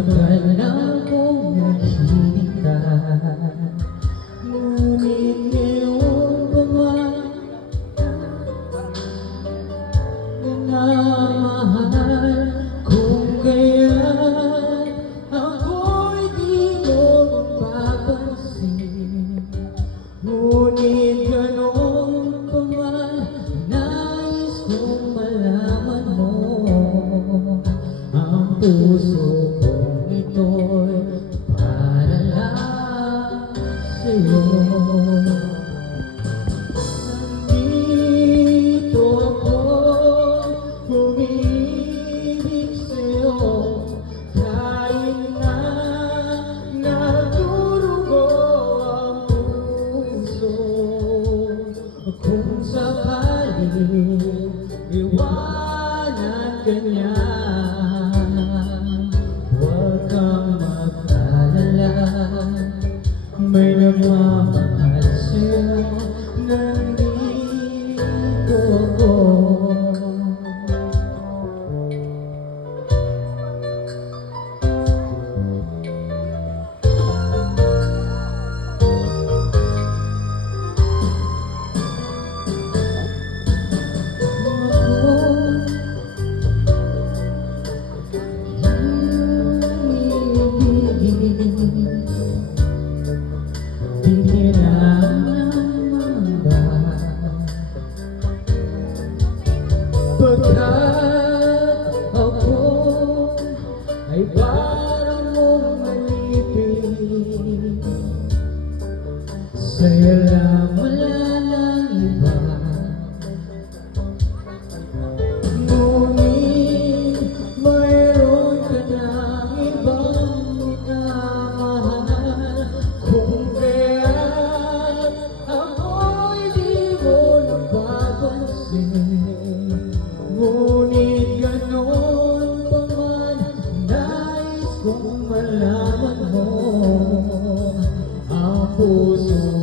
Matagal na akong nakita, ngunit ngayon pa man minamahal kung kaya't ako'y di mo mapapansin. Ngunit ganoon pa man, nais kong malaman mo ang puso kong ito'y para lang sa'yo. Nandito ako, umiibig sa'yo, kahit na nagdurugo ang puso. Kung sakaling iwanan ka niya, huwag kang mag-alala, may nagmamahal sa'yo, nandito ako. Pagkat ako ay parang mong malipin, sa'yo lang wala ng iba. Ngunit mayroon ka ng ibang minamahal, kung kaya't ako'y di mo napapansin. Ngunit ganoon pa man, nais kong malaman mo ang puso